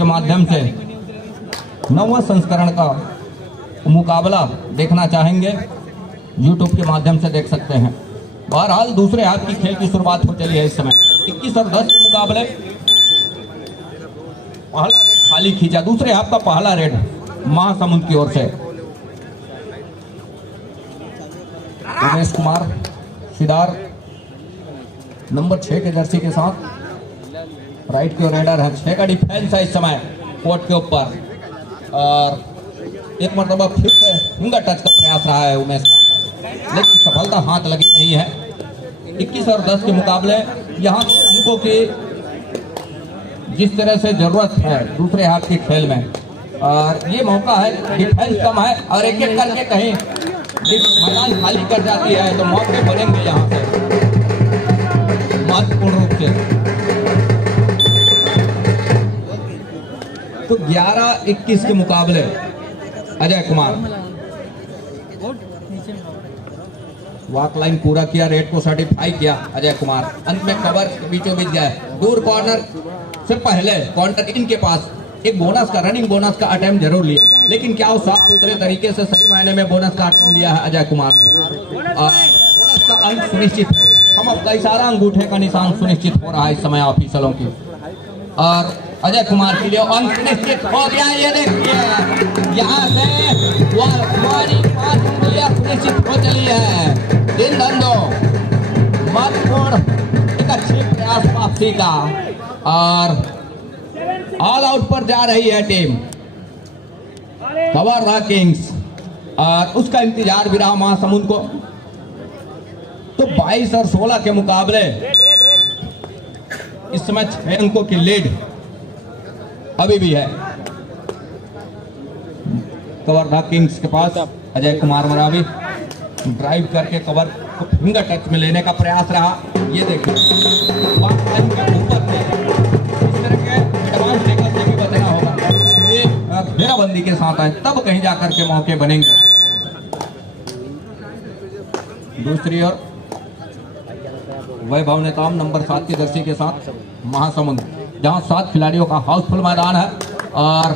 के माध्यम से 9वां संस्करण का मुकाबला देखना चाहेंगे, YouTube के माध्यम से देख सकते हैं। बहरहाल दूसरे हाफ की खेल की शुरुआत हो चली है इस समय। 21 और 10 के मुकाबले पहला रेड खाली खींचा, दूसरे हाफ का पहला रेड महासमुंद की ओर से। उमेश कुमार सिदार नंबर 6 के जर्सी के साथ राइट की ओर रेडर है। 6 का डिफेंस है इस समय कोर्ट के ऊपर, और एक मरतबा फिर से फिंगर टच का प्रयास रहा है उमेश, लेकिन सफलता हाथ लगी नहीं है। 21 और 10 के मुकाबले यहाँ अंकों की जिस तरह से जरूरत है दूसरे हाथ के खेल में, और ये मौका है, डिफेंस कम है और एक एक करके कहीं मैदान खाली कर जाती है तो मौके बनेंगे यहाँ से महत्वपूर्ण रूप से। तो 11-21 के मुकाबले अजय कुमार वॉक लाइन पूरा किया, रेड को सर्टिफाई किया अजय कुमार। अंत में कवर बीचों बीच गया, दूर कॉर्नर से पहले काउंटर इनके पास एक बोनस का, रनिंग बोनस का अटेम्प्ट जरूर लिया, लेकिन क्या वो साफ सुथरे तरीके से सही मायने में बोनस का अटेम्प्ट लिया है अजय कुमार ने, और बोनस का अंक सुनिश्चित। हम अब कई सारा अंगूठे का निशान सुनिश्चित हो रहा है इस समय ऑफिसरों की, और अजय कुमार के लिए अंक सुनिश्चित हो गया। ये देखिए यहाँ से सुनिश्चित हो चली है। दिन धंधो महत्वपूर्ण एक अच्छे प्रयास वापसी का, और ऑल आउट पर जा रही है टीम कवर रहा किंग्स, और उसका इंतजार भी रहा महासमुंद को। तो 22 और 16 के मुकाबले इस समय 6 अंकों की लीड अभी भी है कवर रहा किंग्स के पास। अजय कुमार मरावी ड्राइव करके कवर को फिंगर टच में लेने का प्रयास रहा। ये देखिए ऊपर से इस तरह के एडवांस टेकल से भी बचना होगा, ये घेराबंदी के साथ आए तब कहीं जाकर के मौके बनेंगे। दूसरी ओर वैभव नेताम नंबर 7 की जर्सी के साथ महासमुंद, जहां 7 खिलाड़ियों का हाउसफुल मैदान है, और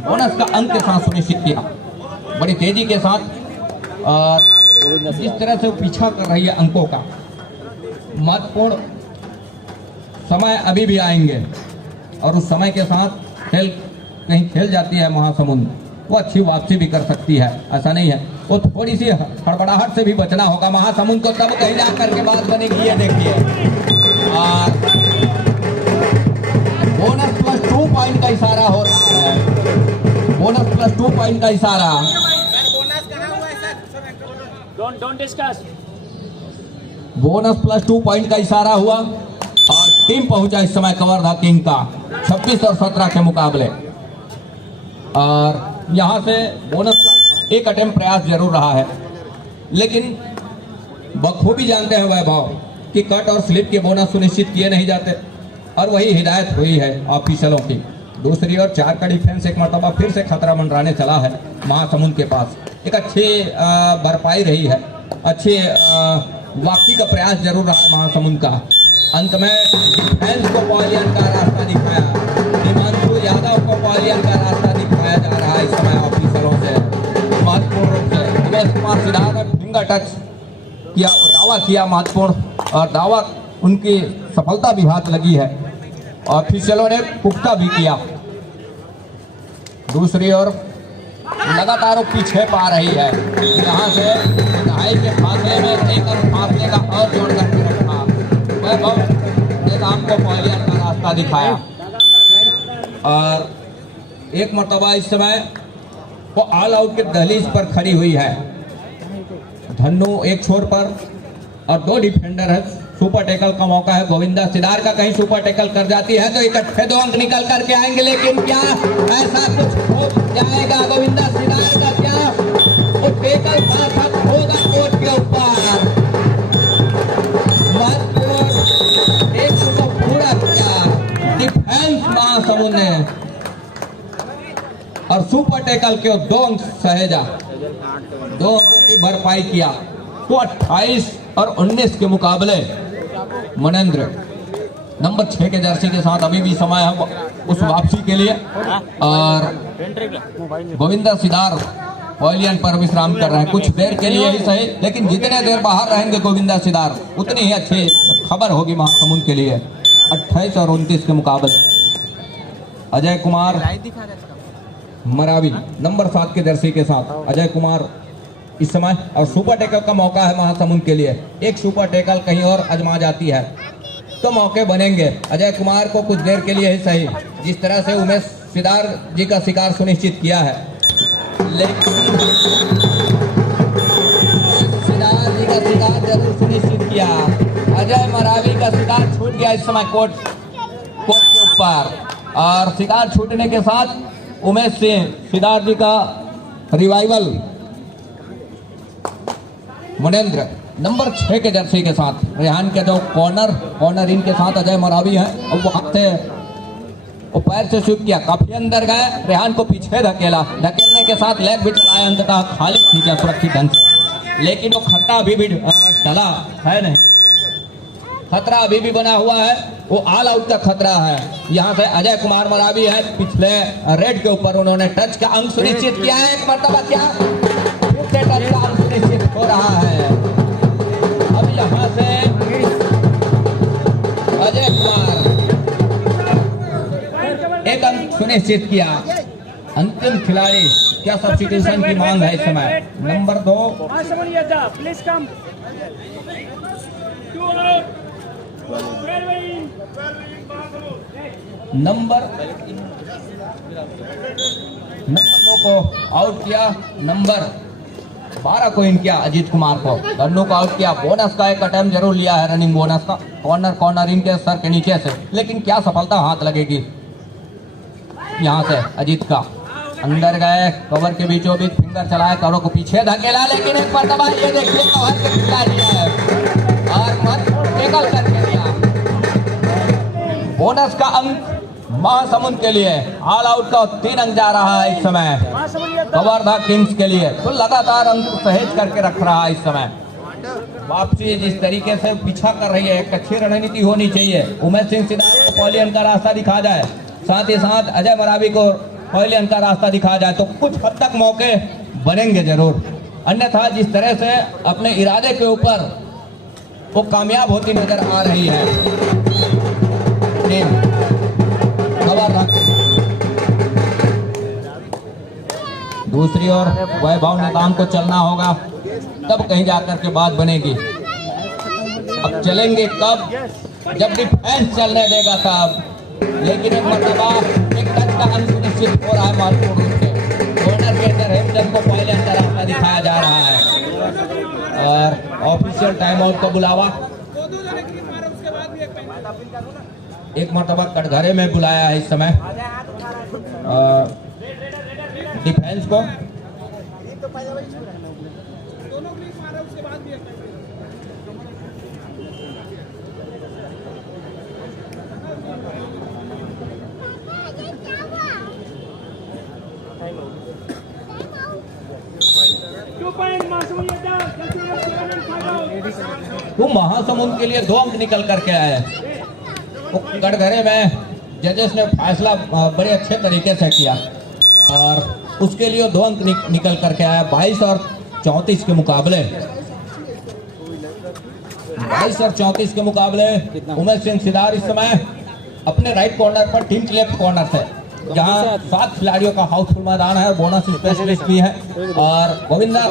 बोनस का अंक के साथ सुनिश्चित किया बड़ी तेजी के साथ, और जिस तरह से वो पीछा कर रही है अंकों का। महत्वपूर्ण समय अभी भी आएंगे, और उस समय के साथ खेल कहीं खेल जाती है महासमुंद, वो अच्छी वापसी भी कर सकती है, ऐसा नहीं है। वो थोड़ी सी हड़बड़ाहट से भी बचना होगा महासमुंद को, तब कहीं जाकर के बात बनेगी। ये देखिए, और बोनस +2 पॉइंट का इशारा हो रहा है, बोनस +2 पॉइंट का इशारा। Don't discuss. बोनस +2 पॉइंट का इशारा हुआ, और टीम पहुंचा इस समय कवर्धा किंग का 26 और 17 के मुकाबले, और यहां से बोनस का एक अटेम्प्ट प्रयास जरूर रहा है, लेकिन बखूबी जानते हैं वैभव कि कट और स्लिप के बोनस सुनिश्चित किए नहीं जाते, और वही हिदायत हुई है ऑफिसरों की। दूसरी ओर 4 का डिफेंस एक मरतबा फिर से खतरा मंडराने चला है महासमुंद के पास। एक अच्छी भरपाई रही है, अच्छी वापसी का प्रयास जरूर रहा है महासमुंद का। अंत में डिफेंस को पॉलियन का रास्ता दिखाया, हिमांशु यादव को पॉलियन का रास्ता दिखाया जा रहा है इस समय ऑफिसरों से महत्वपूर्ण रूप से। उमेश कुमार सिदार ने फिंगर टच किया, दावा किया महत्वपूर्ण, और दावा उनकी सफलता भी हाथ लगी है, ऑफिसरों ने पुख्ता भी किया। दूसरी ओर लगातार पीछे पा रही है, यहाँ से 2.5 के फासले में एक अंक फासले का और जोड़ करके रखा। वैभव नेताम को पॉलियन का रास्ता दिखाया, और एक मरतबा इस समय वो ऑल आउट के दहलीज पर खड़ी हुई है। धन्नू एक छोर पर और 2 डिफेंडर है। सुपर टैकल का मौका है गोविंदा सिदार का, कहीं सुपर टैकल कर जाती है तो इकट्ठे 2 अंक निकल करके आएंगे, लेकिन क्या ऐसा कुछ हो जाएगा गोविंदा सिदार का? क्या वो टैकल सार्थक होगा कोर्ट के ऊपर? एक को पूरा किया डिफेंस महासमुंद ने, और सुपर टैकल के 2 अंक सहेजा, 2 अंकों की भरपाई किया। तो 28 और 19 के मुकाबले मनेंद्र नंबर 6 के जर्सी के साथ अभी भी समय है उस वापसी के लिए। और गोविंदा सिदार पवेलियन पर विश्राम कर रहे हैं, कुछ देर के लिए ही सही, लेकिन जितने देर बाहर रहेंगे गोविंदा सिदार उतनी ही अच्छी खबर होगी महासमुंद के लिए। 28 और 29 के मुकाबले अजय कुमार मरावी नंबर 7 के जर्सी के साथ अजय कुमार इस समय, और सुपर टेकल का मौका है महासमुंद के लिए। एक सुपर टेकल कहीं और आजमा जाती है तो मौके बनेंगे अजय कुमार को, कुछ देर के लिए ही सही। जिस तरह से उमेश सिदार जी का शिकार सुनिश्चित किया है, लेकिन सिदार जी का शिकार जरूर सुनिश्चित किया। अजय मरावी का शिकार छूट गया इस समय कोर्ट के ऊपर, और शिकार छूटने के साथ उमेश सिंह सिदार जी का रिवाइवल मुनेंद्र नंबर 6 के जर्सी के साथ रेहान के जो कॉर्नर इनके साथ अजय मरावी है, और वो हफ्ते वो पैर से शूट किया, काफी अंदर गए, रेहान को पीछे धकेलने के साथ लेग भी चलाया, अंततः खाली खींचा सुरक्षित ढंग से, लेकिन वो खतरा अभी भी टला है नहीं, खतरा अभी भी बना हुआ है, वो ऑल आउट का खतरा है। यहाँ से अजय कुमार मरावी है, पिछले रेड के ऊपर उन्होंने टच का अंक सुनिश्चित किया है, एक मरतबा क्या फिर से टच का अंक सुनिश्चित हो रहा है। अब यहाँ से अजय कुमार एक अंक सुनिश्चित किया। अंतिम खिलाड़ी क्या सब्स्टिट्यूशन की मांग है इस समय? Number 2 please come. नंबर 2 को आउट किया, नंबर 12 को इन किया अजीत कुमार को, गन्नू को आउट किया। बोनस का एक अटेम्प्ट जरूर लिया है, रनिंग बोनस का, कॉर्नर इनके सर के नीचे से, लेकिन क्या सफलता हाथ लगेगी। यहाँ से अजीत का अंदर गए, कवर के बीचों बीच फिंगर चलाए, कवर को पीछे धकेला, लेकिन एक मरतबा ये देखिए कवर से खिलाड़ी है और मत टेकल करके दिया। बोनस का अंक महासमुंद के लिए, ऑल आउट का 3 अंक जा रहा है इस समय कवर्धा किंग्स के लिए, तो लगातार अंक सहेज करके रख रहा है इस समय। वापसी जिस तरीके से पीछा कर रही है, एक अच्छी रणनीति होनी चाहिए। उमेश सिंह सिदार को पवेलियन का रास्ता दिखा जाए, साथ ही साथ अजय मरावी को पवेलियन का रास्ता दिखा जाए तो कुछ हद तक मौके बनेंगे जरूर, अन्यथा जिस तरह से अपने इरादे के ऊपर वो कामयाब होती नजर आ रही है टीम कवर्धा। दूसरी ओर वैभव नेताम को चलना होगा, तब कहीं जाकर के बात बनेगी। अब चलेंगे कब? जब डिफेंस चलने देगा तब, लेकिन एक मरतबा एक टच का अंक सुनिश्चित हो रहा है महत्वपूर्ण रूप से। कॉर्नर के अंदर हेमचंद को पहले अंदर रास्ता दिखाया जा रहा है, और ऑफिशियल टाइम आउट का बुलावा एक मरतबा कटघरे में बुलाया है इस समय डिफेंस को। वो महासमुंद के लिए 2 अंक निकल करके आए। वो कटघरे में जजेस ने फैसला बड़े अच्छे तरीके से किया, और उसके लिए 2 अंक निकल करके आया। 22 और 34 के मुकाबले, 22 और 34 के मुकाबले उमेश सिंह सिदार इस समय अपने राइट कॉर्नर पर, टीम के लेफ्ट कॉर्नर से, जहां 7 खिलाड़ियों का हाउसफुल मैदान है, बोनस स्पेशलिस्ट भी है, और गोविंदा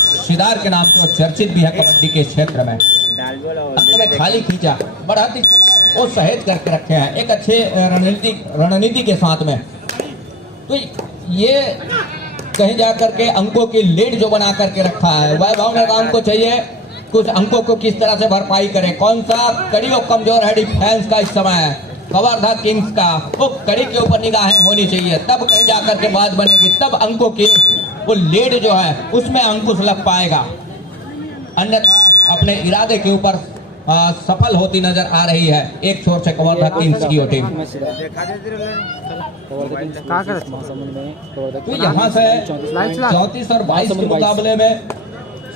सिदार के नाम से चर्चित भी है कबड्डी के क्षेत्र में। में खाली खींचा, बढ़ाती वो सहेज करके रखे हैं एक अच्छे रणनीति के साथ में। तो ये कहीं जा करके अंकों की लीड जो बना करके रखा है, वैभव नेताम को चाहिए कुछ अंकों को किस तरह से भरपाई करे। कौन सा कड़ी और कमजोर है डिफेंस का इस समय कवर्धा किंग्स का, वो कड़ी के ऊपर निगाहें होनी चाहिए, तब कहीं जा करके बात बनेगी, तब अंकों की वो लीड जो है उसमें अंकुश लग पाएगा, अन्यथा अपने इरादे के ऊपर सफल होती नजर आ रही है एक छोर से कवर्धा किंग्स की टीम। तो यहाँ से 34 और 22 के मुकाबले में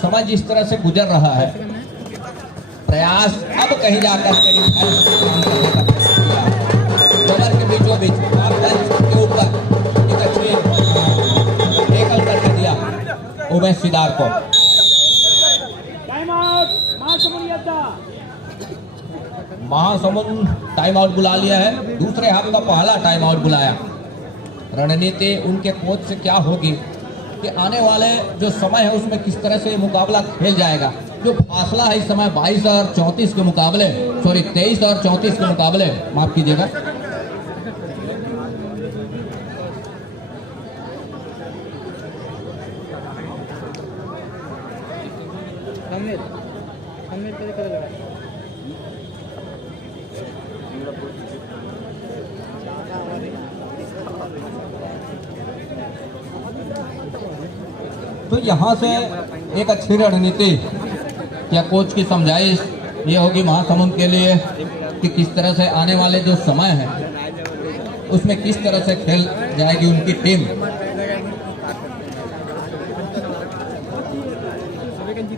समय जिस तरह से गुजर रहा है, प्रयास अब कहीं जाकर बीच बेंच के ऊपर एक अच्छी टेकल करके दिया उमेश सिदार को। टाइम आउट महासमुंद योद्धा। महासमुंद टाइम आउट बुला लिया है, दूसरे हाफ का पहला टाइम आउट बुलाया। रणनीति उनके कोच से क्या होगी कि आने वाले जो समय है उसमें किस तरह से ये मुकाबला खेल जाएगा। जो फासला है इस समय 22 और 34 के मुकाबले, सॉरी 23 और 34 के मुकाबले, माफ कीजिएगा, तो यहाँ से एक अच्छी रणनीति या कोच की समझाइश ये होगी महासमुंद के लिए कि किस तरह से आने वाले जो समय है उसमें किस तरह से खेल जाएगी उनकी टीम।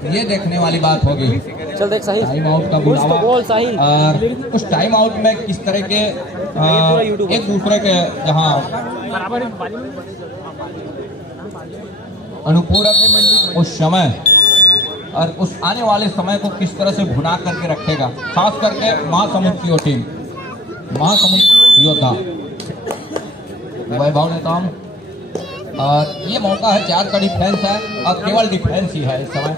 ये देखने वाली बात होगी। चल देख साहिल, टाइम आउट का बुलावा बोल साहिल। और उस टाइम आउट में किस तरह के एक दूसरे के जहाँ अनुपूरक उस समय और उस आने वाले समय को किस तरह से भुना करके रखेगा, खास करके महासमुंद की वो टीम, महासमुंद योद्धा वैभव नेताम। और ये मौका है, 4 का डिफेंस है और केवल डिफेंस ही है इस समय।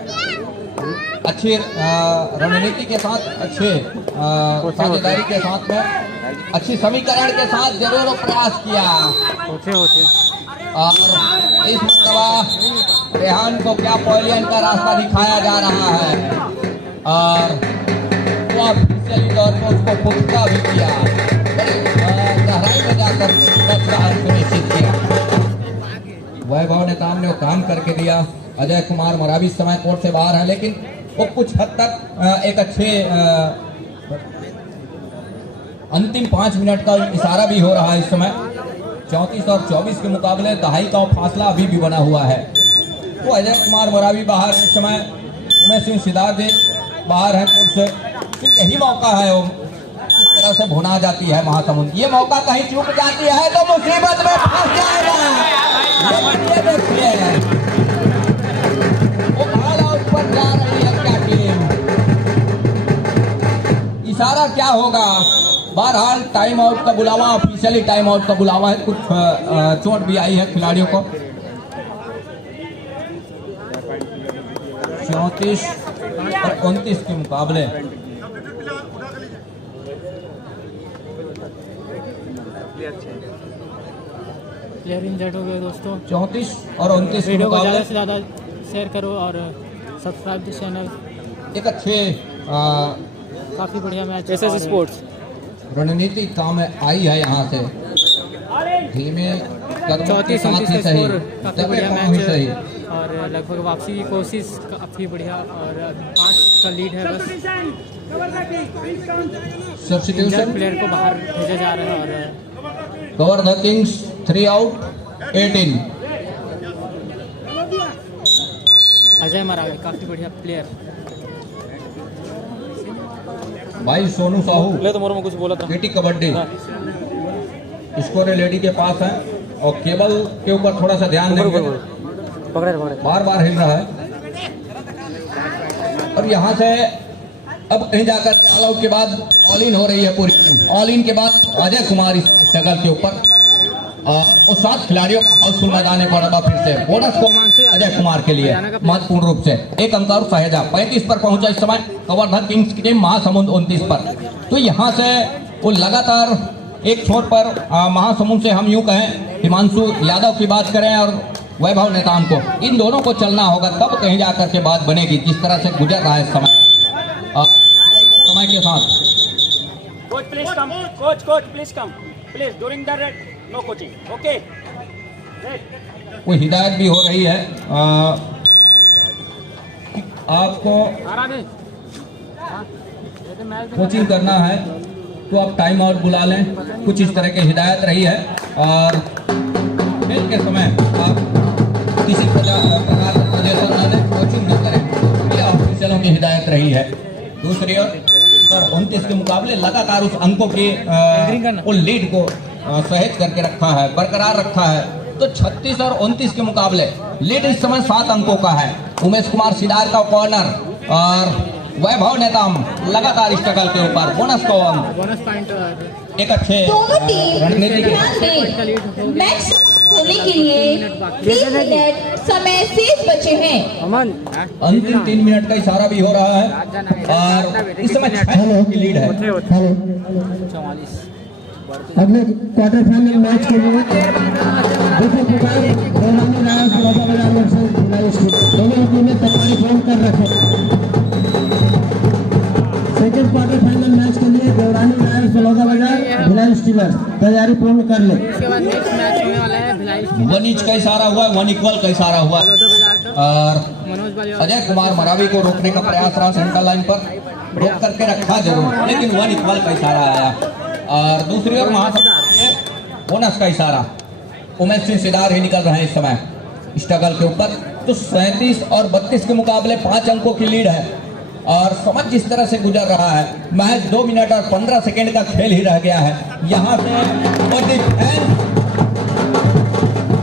अच्छी रणनीति के साथ, अच्छे साझेदारी के साथ में, अच्छी समीकरण के साथ जरूर प्रयास किया और इस मरतबा रेहान को क्या पॉलियन का रास्ता दिखाया जा रहा है और वो ऑफिशियली तौर पर उसको पुख्ता भी किया, गहराई में जाकर 10 का अंक सुनिश्चित किया। वैभव नेताम ने वो काम करके दिया। अजय कुमार मरावी इस समय कोर्ट से बाहर है, लेकिन वो कुछ हद तक एक अच्छे अंतिम 5 मिनट का इशारा भी हो रहा है इस समय। 34 और 24 के मुकाबले दहाई का फासला अभी भी बना हुआ है। तो अजय कुमार मरावी बाहर इस समय, उमेश सिंह सिदार भी बाहर है कोर्ट से। तो यही मौका है, वो इस तरह से भुना जाती है महासमुंद। ये मौका कहीं चूक जाती है तो मुसीबत में फंस जाएगा। ये देखिए वो बॉल आउट पर जा रही है क्या टीम, इशारा क्या होगा। बहरहाल टाइम आउट का बुलावा, ऑफिशियली टाइम आउट का बुलावा है। कुछ चोट भी आई है खिलाड़ियों को। 34 और 29 के मुकाबले प्लेयर इंजर्ड हो गए दोस्तों। 34 और 29 के वीडियो को मुकाबले ज़्यादा से ज़्यादा शेयर करो और सब्सक्राइब द चैनल। एक अच्छे काफ़ी बढ़िया मैच एसएस स्पोर्ट्स रणनीति काम में आई है। यहाँ से धीमे कदमों के साथ ही सही, काफ़ी बढ़िया दबे पांव ही सही मैच और लगभग वापसी की कोशिश काफ़ी बढ़िया और 5 का लीड है बस। सब्स्टिट्यूशन प्लेयर को बाहर भेजा जा रहा है और cover the kings 3 out 18। Ajay Maravi काफ़ी बढ़िया प्लेयर। भाई सोनू साहू ले तो मोर में कुछ बोला था। बेटी कबड्डी स्कोर लेडी के पास है और केबल के ऊपर थोड़ा सा ध्यान देंगे, बार बार हिल रहा है। और यहाँ से अब कहीं जाकर ऑल आउट के बाद ऑल इन हो रही है पूरी टीम। ऑल इन के बाद अजय कुमार इस स्ट्रगल के ऊपर और 7 खिलाड़ियों का हाउसफुल मैदान पर अब फिर से बोनस को अजय कुमार के लिए महत्वपूर्ण रूप से 1 अंक और सहेजा 35 पर पहुंचा इस समय कवर्धा किंग्स की टीम, महासमुंद 29 पर। तो यहाँ से वो लगातार एक छोर पर महासमुंद से हम यूं कहें हिमांशु यादव की बात करें और वैभव नेताम को, इन दोनों को चलना होगा तब कहीं जाकर के बात बनेगी। जिस तरह से गुजर रहा है समय के साथ। Coach, please come. Coach, please come. Please, during the no coaching. Okay. Right. कोई हिदायत भी हो रही है आपको कोचिंग करना है तो आप टाइम आउट बुला लें, कुछ इस तरह की हिदायत रही है। और खेल के समय आप किसी प्रकार का प्रदर्शन न दें, कोचिंग न करें, ये ऑफिशियलों की हिदायत रही है। दूसरी ओर 29 के मुकाबले लगातार उस अंकों की वो लीड को सहेज करके रखा है, बरकरार रखा है। तो 36 और 29 के मुकाबले लीड इस समय 7 अंकों का है। उमेश कुमार सिदार का कॉर्नर और वैभव नेताम लगातार स्ट्रगल के ऊपर बोनस का अंक। बोनस पॉइंट एक अच्छे दोनों टीम रणनीति के मैच होने के लिए 3 मिनट समय शेष बचे हैं। अमन अंतिम 3 मिनट का इशारा भी हो रहा है और इस समय 6 की लीड है। 44 अगले क्वार्टर फाइनल मैच के लिए देखो पुकार देवरानी Royals Balodabazar versus Bhilai stealers. दोनों टीमें तैयारी पूर्ण कर रखे। सेकंड क्वार्टर फाइनल मैच के लिए देवरानी रायल्स बलौदाबाजार भिलाई स्टीलर्स तैयारी पूर्ण कर ले। इसके बाद नेक्स्ट मैच होने वाला है भिलाई 1 इंच का इशारा हुआ, 1 इक्वल का इशारा हुआ और मनोज भाई अजय कुमार मरावी को रोकने का प्रयास रहा सेंटर लाइन पर, रोक करके रखा जरूर, लेकिन 1 इक्वल का इशारा आया। और दूसरी ओर बोनस का इशारा। उमेश सिंह सिदार ही निकल रहे हैं इस समय स्ट्रगल के ऊपर। तो 37 और 32 के मुकाबले 5 अंकों की लीड है और समझ जिस तरह से गुजर रहा है, मैच 2 मिनट और 15 सेकेंड का खेल ही रह गया है। यहाँ से वो डिफेंस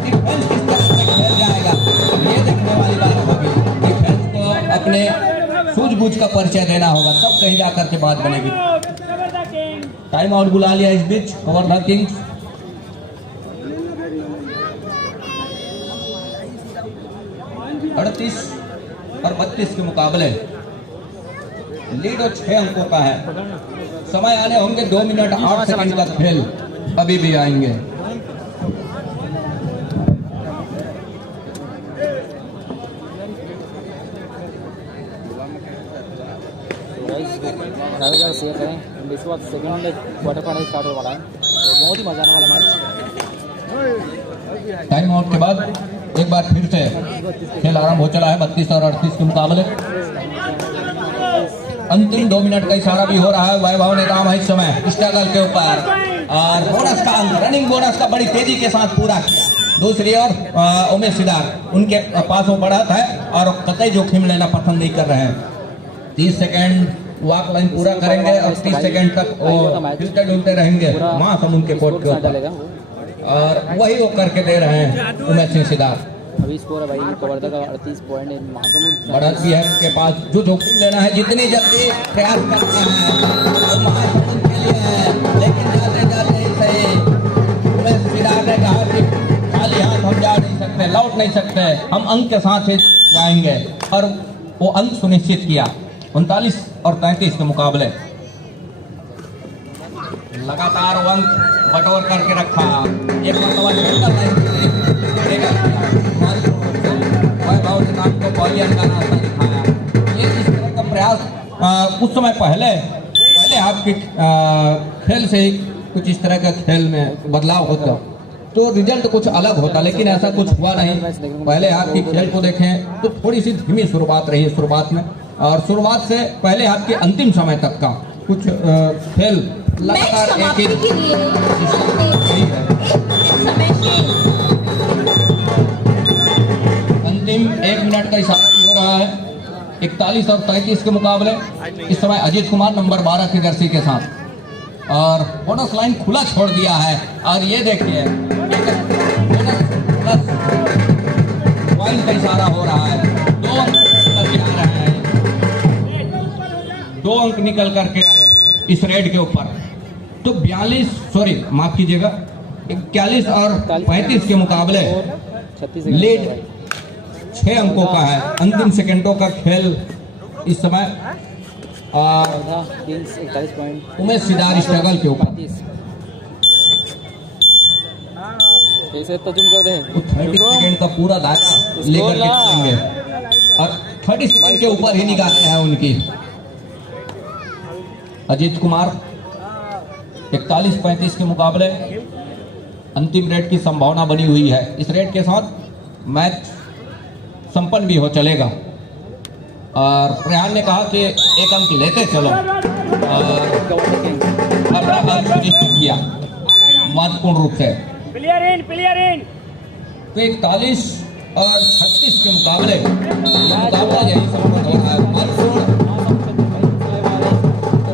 किस तरह से खेल जाएगा ये देखने वाली बात होगी। डिफेंस को अपने सूझबूझ का परिचय देना होगा, तब कहीं जाकर के बात बनेगी। टाइम आउट बुला लिया इस बीच कवर द किंग्स। अड़तीस और 32 के मुकाबले लीड और 6 अंकों का है। समय आने होंगे 2 मिनट 8 सेकंड का खेल अभी भी आएंगे। ज़्यादा शेयर करें। इसके बाद सेकंड क्वार्टर फाइनल स्टार्ट होने वाला है, तो बहुत ही मजा आने वाला मैच। टाइम आउट के बाद एक बार फिर से खेल आरंभ हो चला है। 32 और 38 के मुकाबले अंतिम 2 मिनट का इशारा भी हो रहा है। वैभव नेताम है इस समय स्ट्रगल के ऊपर और बोनस का अंक, रनिंग बोनस का बड़ी तेजी के साथ पूरा किया। दूसरी ओर उमेश सिदार उनके पास वो बढ़त है और कतई जोखिम लेना पसंद नहीं कर रहे हैं। 30 सेकेंड वॉक लाइन पूरा करेंगे और 30 सेकंड तक वो हिलते डुलते रहेंगे महासमुंद के कोर्ट के ऊपर और वही वो करके दे रहे हैं उमेश सिंह सिदार। अभी स्कोर है भाई कवर्धा का 38 पॉइंट है। महासमुंद बढ़त भी है उनके पास, जो जोखिम लेना है जितनी जल्दी प्रयास करते हैं तो महासमुंद के लिए है। लेकिन जाते जाते ही सही उमेश सिदार ने कहा कि खाली हाथ हम जा नहीं सकते, लौट नहीं सकते, हम अंक के साथ ही जाएंगे और वो अंक सुनिश्चित किया। 39 और 33 के मुकाबले लगातार अंक बटोर करके रखा। एक मतलब वैभव नेताम को बॉलियन का नाश्ता दिखाया। ये इस तरह का प्रयास कुछ समय पहले आपके खेल से ही कुछ इस तरह का खेल में बदलाव होता तो रिजल्ट कुछ अलग होता, लेकिन ऐसा कुछ हुआ नहीं। पहले हाथ की खेल को देखें तो थोड़ी सी धीमी शुरुआत रही है शुरुआत में, और शुरुआत से पहले हाथ के अंतिम समय तक का कुछ खेल लगातार एक ही अंतिम 1 मिनट का इशारा हो रहा है। 41 और 33 के मुकाबले इस समय अजीत कुमार नंबर 12 की जर्सी के साथ और बोनस लाइन खुला छोड़ दिया है। और ये देखिए बोनस प्लस पॉइंट का इशारा हो रहा है। 2 अंक करके आ रहे हैं, 2 अंक निकल करके आए इस रेड के ऊपर। तो 41 माफ कीजिएगा 41 और 35 के मुकाबले लीड 6 अंकों का है। अंतिम सेकंडों का खेल इस समय उमेश सिदार स्ट्रगल के ऊपर तो तुम कर दे 30 सेकंड का पूरा दायरा लेकर के चलेंगे और 30 सेकंड के ऊपर ही निकाले हैं उनकी। अजीत कुमार 41-35 के मुकाबले अंतिम रेड की संभावना बनी हुई है। इस रेड के साथ मैच संपन्न भी हो चलेगा और प्रयान ने कहा कि 1 अंक लेते चलो और अपना अंक सुनिश्चित किया महत्वपूर्ण रूप से। तो 41 और 36 के मुकाबले यही संपन्न हो रहा है। महत्वपूर्ण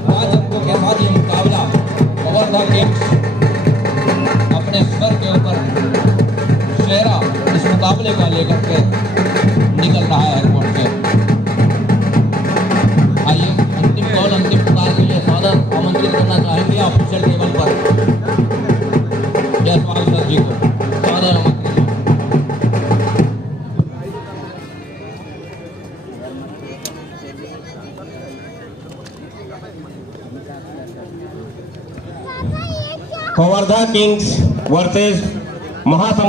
5 अंकों के साथ ये मुकाबला कवर्धा किंग्स फुलेरा इस मुकाबले का लेकर के निकल रहा है एयरपोर्ट से। आइए अंतिम कॉल, अंतिम पुकार के लिए सादर आमंत्रित करना चाहेंगे ऑफिशियल टेबल पर जयसवाल सर जी को सादर आमंत्रित। Kawardha Kings versus Mahasamund